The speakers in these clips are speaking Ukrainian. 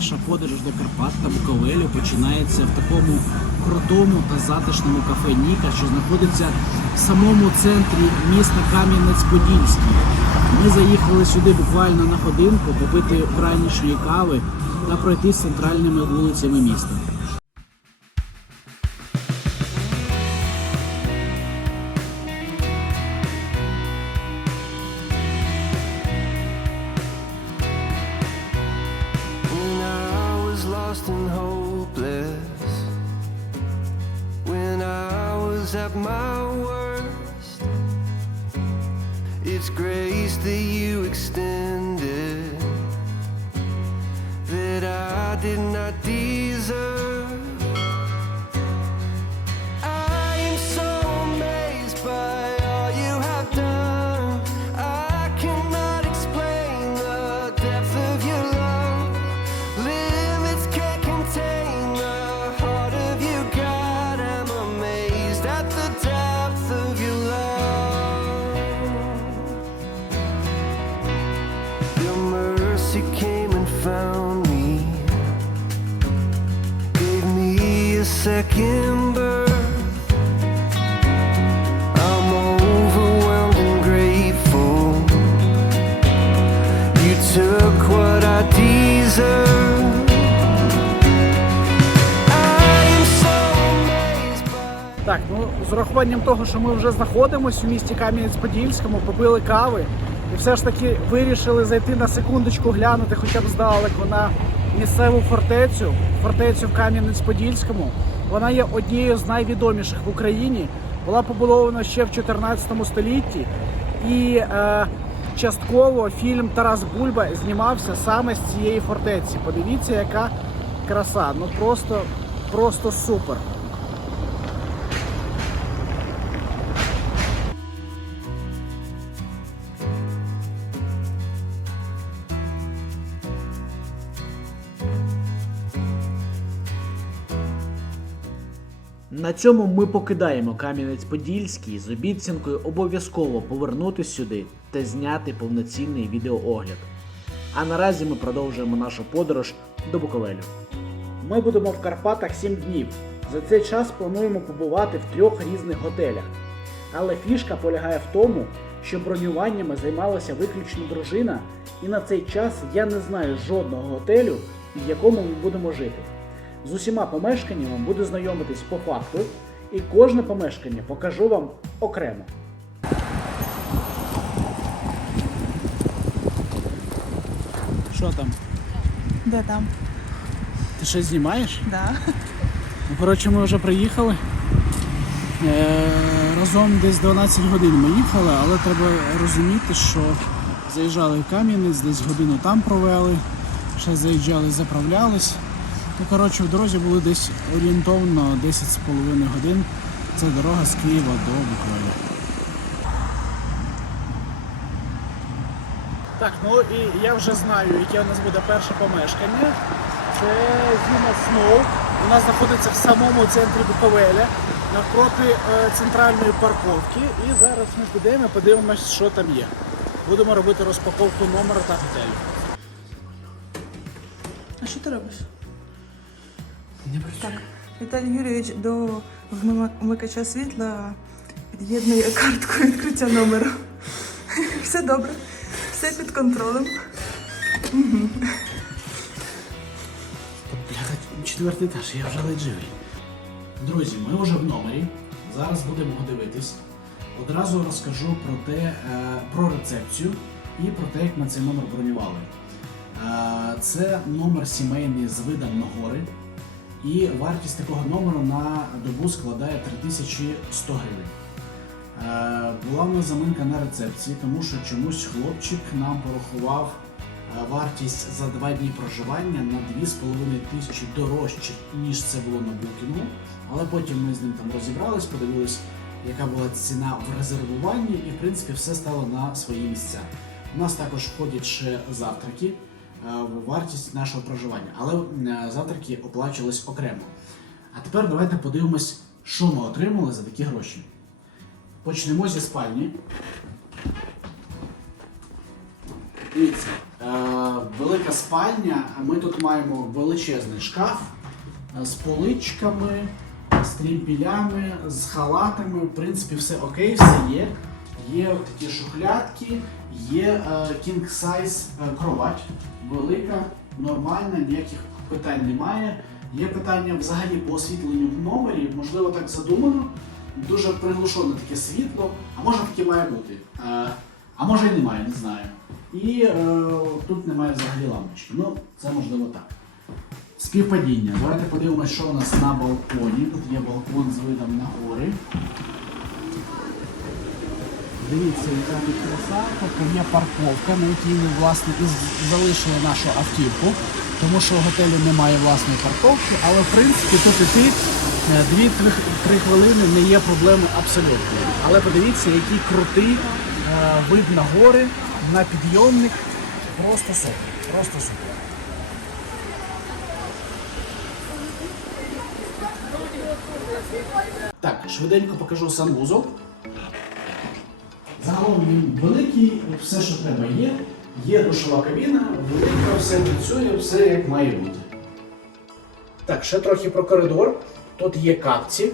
наша подорож до Карпат та Буковелю починається в такому крутому та затишному кафе Ніка, що знаходиться в самому центрі міста Кам'янець-Подільський. Ми заїхали сюди буквально на годинку попити вранішньої кави та пройти центральними вулицями міста. Did not deserve. Так, ну з урахуванням того, що ми вже знаходимося у місті Кам'янець-Подільському, попили кави і все ж таки вирішили зайти на секундочку глянути, хоча б здалеку на місцеву фортецю, фортецю в Кам'янець-Подільському. Вона є однією з найвідоміших в Україні. Була побудована ще в 14 столітті, і е, частково фільм Тарас Бульба знімався саме з цієї фортеці. Подивіться, яка краса. Ну просто, просто супер. На цьому ми покидаємо Кам'янець-Подільський з обіцянкою обов'язково повернутися сюди та зняти повноцінний відеоогляд. А наразі ми продовжуємо нашу подорож до Буковелю. Ми будемо в Карпатах 7 днів. За цей час плануємо побувати в трьох різних готелях. Але фішка полягає в тому, що бронюваннями займалася виключно дружина, і на цей час я не знаю жодного готелю, в якому ми будемо жити. З усіма помешканнями буду знайомитись по факту, і кожне помешкання покажу вам окремо. Що там? Де там? Ти щось знімаєш? Да. Ну, коротше, ми вже приїхали. Е, разом десь 12 годин ми їхали, але треба розуміти, що заїжджали в Кам'янець, десь годину там провели, ще заїжджали, заправлялись. Ну, коротше, в дорозі були десь орієнтовно 10,5 годин. Це дорога з Києва до Буковеля. Так, ну і я вже знаю, яке у нас буде перше помешкання. Це Зіма Сноу. Вона знаходиться в самому центрі Буковеля, навпроти е, центральної парковки. І зараз ми підемо і подивимось, що там є. Будемо робити розпаковку номера та готелю. А що ти робиш? Так. Віталій Юрійович до вмикача світла під'єднує картку відкриття номеру. Все добре, все під контролем. Бля, четвертий етаж, я вже ледь живий. Друзі, ми вже в номері. Зараз будемо дивитись. Одразу розкажу про те, е, про рецепцію і про те, як ми цей номер бронювали. Е, Це номер сімейний з видом на гори. І вартість такого номеру на добу складає 3100 гривень. Е, Була в нас заминка на рецепції, тому що чомусь хлопчик нам порахував е, вартість за два дні проживання на 2,5 тисячі дорожче, ніж це було на букінгу. Але потім ми з ним там розібрались, подивились, яка була ціна в резервуванні, і в принципі все стало на свої місця. У нас також входять ще завтраки вартість нашого проживання, але е, завтраки оплачувались окремо. А тепер давайте подивимось, що ми отримали за такі гроші. Почнемо зі спальні. Дивіться, е, велика спальня, ми тут маємо величезний шкаф е, з поличками, з трімпілями, з халатами. В принципі, все окей, все є. Є такі шухлядки, є е, king size е, кровать, велика, нормальна, ніяких питань немає. Є питання взагалі по освітленню в номері, можливо, так задумано. Дуже приглушене таке світло, а може таке має бути. Е, а може і немає, не знаю. І е, тут немає взагалі лампочки. Ну, це можливо так. Співпадіння. Давайте подивимося, що у нас на балконі. Тут є балкон з видом на гори. Дивіться, яка тут краса, тобто є парковка, на якій ми власне і залишили нашу автівку, тому що в готелі немає власної парковки, але в принципі тут іти 2-3 хвилини не є проблеми абсолютно. Але подивіться, який крутий е, вид на гори, на підйомник. Просто супер, просто супер. Так, швиденько покажу санвузол. Загалом він великий, все, що треба, є. Є душова кабіна, велика, все працює, все як має бути. Так, ще трохи про коридор. Тут є капці,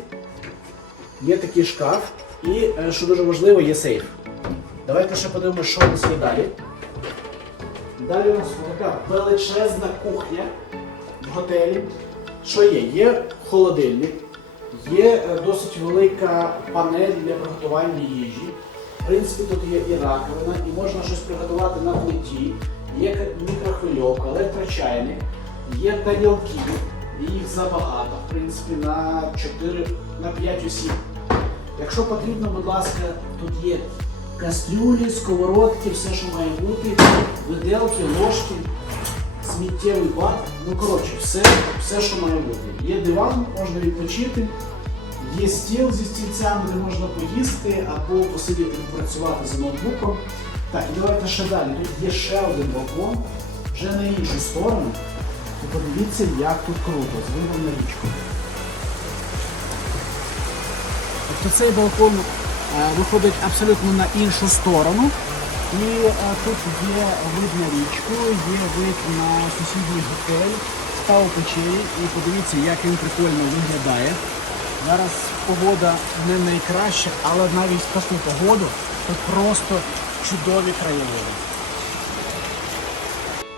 є такий шкаф і, е, що дуже важливо, є сейф. Давайте ще подивимося, що у нас є далі. Далі у нас така величезна кухня в готелі. Що є? Є холодильник, є е, досить велика панель для приготування їжі. В принципі, тут є і раковина, і можна щось приготувати на плиті, є мікрохвильовка, електрочайник, є тарілки, їх забагато, в принципі, на 4, на 5 осіб. Якщо потрібно, будь ласка, тут є кастрюлі, сковородки, все, що має бути, виделки, ложки, сміттєвий бак. Ну, коротше, все, все, що має бути. Є диван, можна відпочити. Є стіл зі стільцями, де можна поїсти або посидіти попрацювати за ноутбуком. Так, і давайте ще далі. Тут є ще один балкон, вже на іншу сторону. І подивіться, як тут круто, з видом на річку. Тобто цей балкон е, виходить абсолютно на іншу сторону. І е, тут є вид на річку, є вид на сусідній готель, став печері. І подивіться, як він прикольно виглядає. Зараз погода не найкраща, але навіть в таку погоду тут просто чудові краєвиди.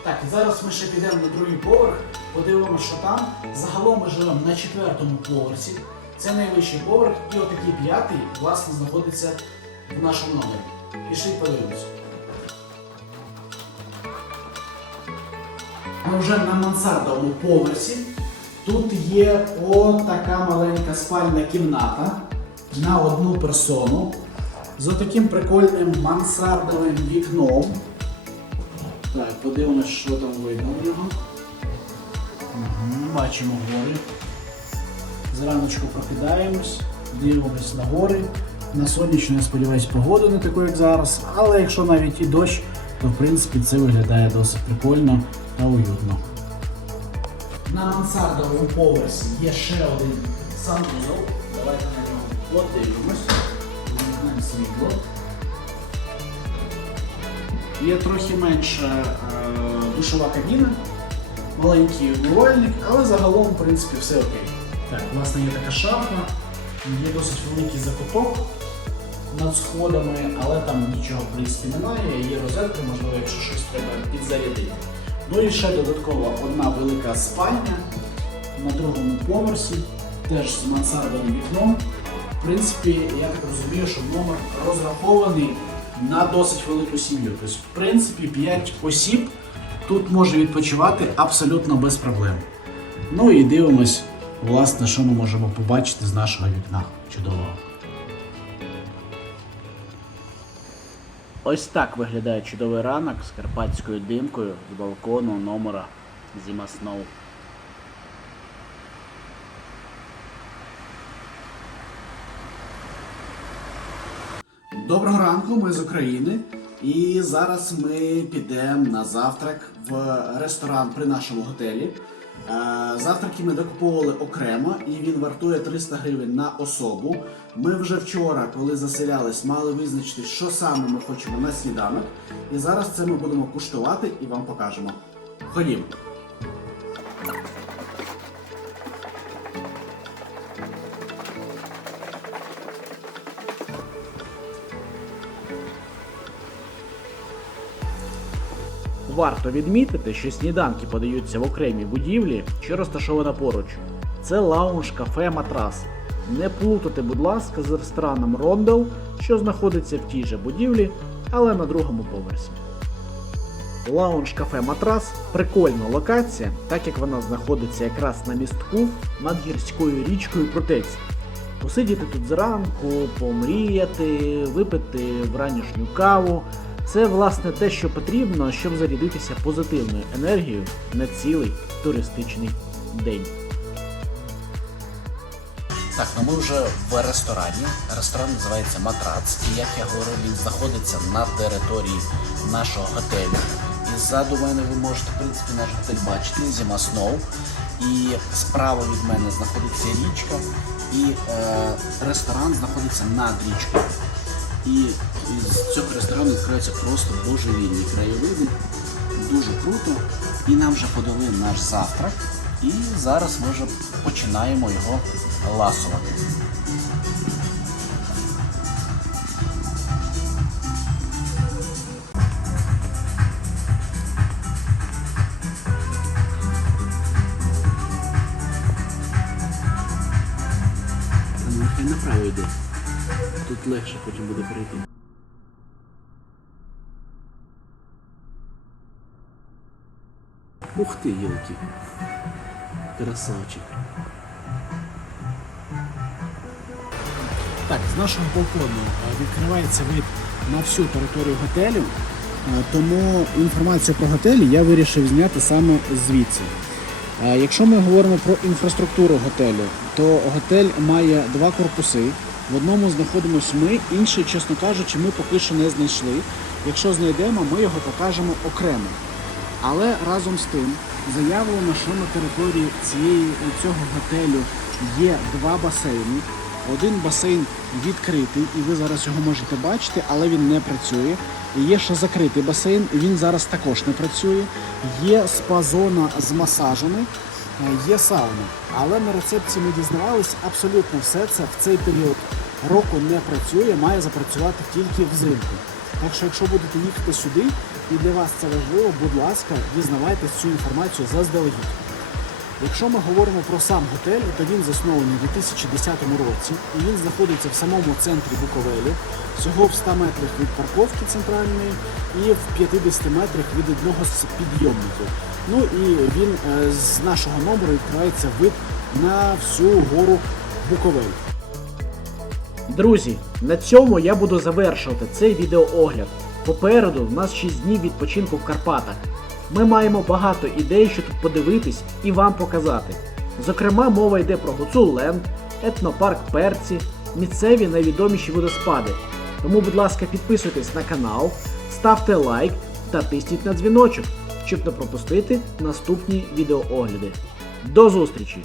Так, зараз ми ще підемо на другий поверх, подивимося, що там. Загалом ми живемо на четвертому поверсі. Це найвищий поверх, і отакий п'ятий, власне, знаходиться в нашому номері. Пішли подивимося. Ми вже на мансардовому поверсі. Тут є отака маленька спальна кімната на одну персону з отаким прикольним мансардовим вікном. Так, подивимось, що там видно в нього. Угу, бачимо гори. Зраночку прокидаємось, дивимось на гори. На сонячну, я сподіваюся, погоду не таку, як зараз. Але якщо навіть і дощ, то в принципі це виглядає досить прикольно та уютно. На мансардовому поверсі є ще один санвузол. Давайте на нього подивимось. Вімкнемо світло. Є трохи менша е, душова кабіна, маленький умивальник, але загалом, в принципі, все окей. Так, власне, є така шафа, є досить великий закуток над сходами, але там нічого в принципі немає, є розетка, можливо, якщо щось треба підзарядити. Ну і ще додатково одна велика спальня на другому поверсі, теж з мансардовим вікном. В принципі, я так розумію, що номер розрахований на досить велику сім'ю. Тобто, в принципі, 5 осіб тут може відпочивати абсолютно без проблем. Ну і дивимось, власне, що ми можемо побачити з нашого вікна чудового. Ось так виглядає чудовий ранок з карпатською димкою з балкону номера Зима Сноу. Доброго ранку, ми з України. І зараз ми підемо на завтрак в ресторан при нашому готелі. Е, Завтраки ми докуповували окремо, і він вартує 300 гривень на особу. Ми вже вчора, коли заселялись, мали визначити, що саме ми хочемо на сніданок. І зараз це ми будемо куштувати і вам покажемо. Ходімо. Варто відмітити, що сніданки подаються в окремій будівлі, що розташована поруч. Це лаунж кафе Матрас. Не плутайте, будь ласка, з рестораном Рондел, що знаходиться в тій же будівлі, але на другому поверсі. Лаунж кафе Матрас прикольна локація, так як вона знаходиться якраз на містку над гірською річкою Протець. Посидіти тут зранку, помріяти, випити вранішню каву. Це власне те, що потрібно, щоб зарядитися позитивною енергією на цілий туристичний день. Так, ну ми вже в ресторані. Ресторан називається Матрац. І як я говорив, він знаходиться на території нашого готелю. І ззаду мене ви можете, в принципі, наш готель бачити, Зима Сноу. І справа від мене знаходиться річка, і е, ресторан знаходиться над річкою. І з цього ресторану відкриваються просто божевільні краєвиди. Дуже круто. І нам вже подали наш завтрак. І зараз ми вже починаємо його ласувати. Направо йде. Тут легше потім буде перейти. Ух ти, Єлки. Красавчик. Так, з нашого балкону е, відкривається вид на всю територію готелю, е, тому інформацію про готелі я вирішив зняти саме звідси. Е, Якщо ми говоримо про інфраструктуру готелю, то готель має два корпуси. В одному знаходимося ми, інший, чесно кажучи, ми поки що не знайшли. Якщо знайдемо, ми його покажемо окремо. Але разом з тим заявлено, що на території цієї цього готелю є два басейни. Один басейн відкритий, і ви зараз його можете бачити, але він не працює. І є ще закритий басейн, він зараз також не працює. Є спа-зона з масажами, є сауна. Але на рецепції ми дізнавалися, абсолютно все це в цей період року не працює, має запрацювати тільки взимку. Так що, якщо будете їхати сюди і для вас це важливо, будь ласка, дізнавайтесь цю інформацію заздалегідь. Якщо ми говоримо про сам готель, то він заснований у 2010 році і він знаходиться в самому центрі Буковелі, всього в 100 метрах від парковки центральної і в 50 метрах від одного з підйомників. Ну і він е, з нашого номеру відкривається вид на всю гору Буковель. Друзі, на цьому я буду завершувати цей відеоогляд. Попереду в нас 6 днів відпочинку в Карпатах. Ми маємо багато ідей, що тут подивитись і вам показати. Зокрема, мова йде про Гуцулленд, етнопарк Перці, місцеві найвідоміші водоспади. Тому, будь ласка, підписуйтесь на канал, ставте лайк та тисніть на дзвіночок, щоб не пропустити наступні відеоогляди. До зустрічі!